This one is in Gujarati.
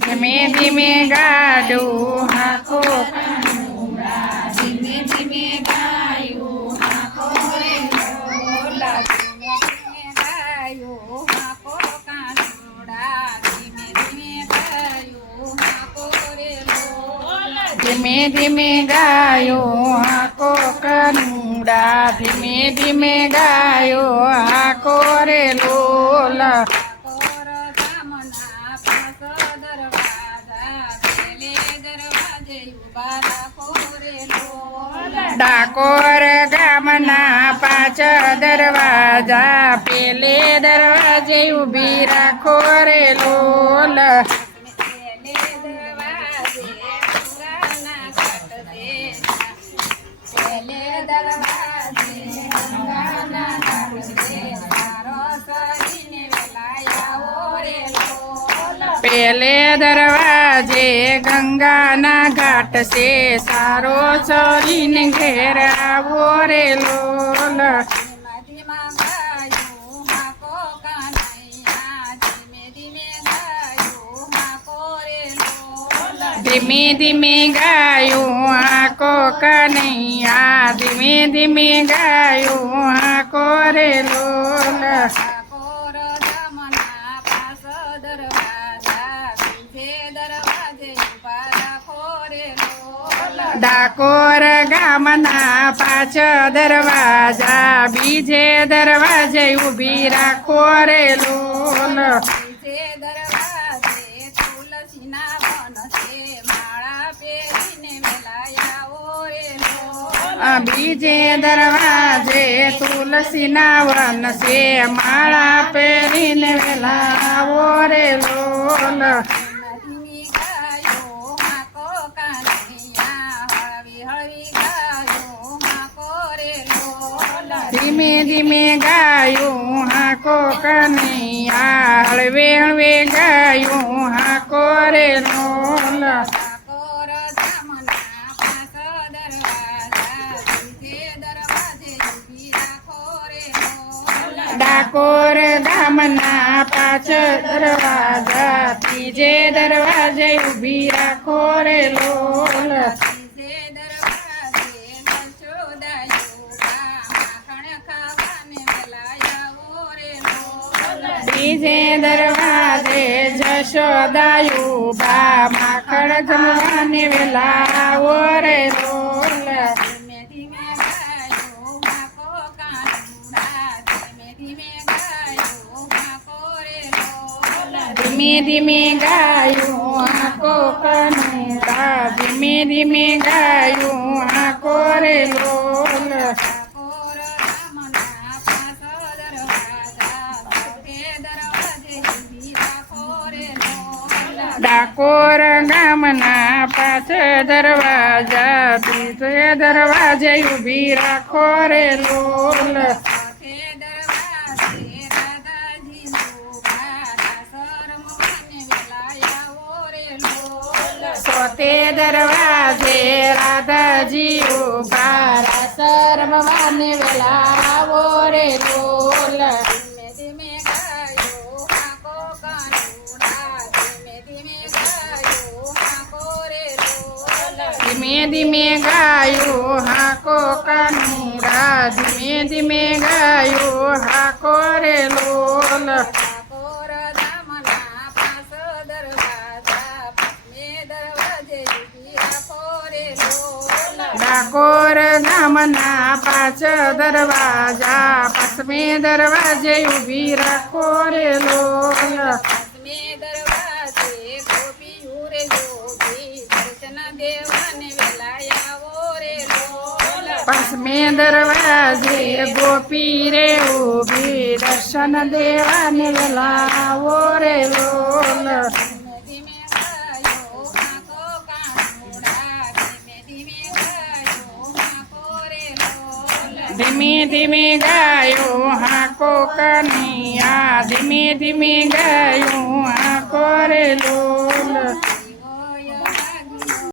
ધીમે ધીમે ગાડું હાકો ધીમે ધીમે ગાયું હાકો રે લોલા ધીમે ધીમે ગાયું હાકો કાનુડા ધીમે ધીમે ગાયું હાકો રે લોલા ધીમે ધીમે ગાયું હાકો કાનુડા ધીમે ધીમે ગાયું હાકો રે લોલા ડાકોર ગામના પાંચ દરવાજા પેલે દરવાજે ઊભી રાખો રે લોલ પેલે દરવાજે ગંગાના ઘાટ છે સારો ચરીને ઘેર આવો રે લોલ ધીમે ધીમે ગાયું આકો કનૈયા ધીમે ધીમે ગાયું આકો રે લોલ ડાકોર ગામના પાંચ દરવાજા બીજે દરવાજે ઊભી રાખો રે લોલ બીજે દરવાજે તુલસીના વન છે માળા પહેરીને વેલા આવો રે લોલ ધીમે ધીમે ગાયું હાકો કનૈયા હળવે હળવે ગાયું હાકો રે લોલ ડાકોર ગામના પાંચ દરવાજા ત્રીજે દરવાજે ઊભી રાખો રે લોલ બીજે દરવાજે જશોદાયું બા માખણ જમવાને વેલા આવો રે લોલ ધીમે ધીમે ગાયું હાકો કનુડા ધીમે ધીમે ગાયું હાકો રે લોલ ડાકોર ગામના પાંચ દરવાજા બીજે દરવાજે ઊભી રાખો રે લોલ સોતે દરવાજે રાધાજી ઉભા રાસર ભવાને વેલા આવો રે લોલ ધીમે ધીમે ગાયું હાકો કાનુડા ધીમે ધીમે ગાયું હાકો રે લોલ ડાકોર ગામના પાંચ દરવાજા પશ્ચિમે દરવાજે ઊભી રાખો રે લોલ પશ્ચિમે દરવાજે ગોપી રે ઊભી દર્શન દેવાને વેલા આવો રે લોલ ધીમે ધીમે ગાયું હાકો કનૈયા ધીમે ધીમે ગાયું હાકો રે લોલ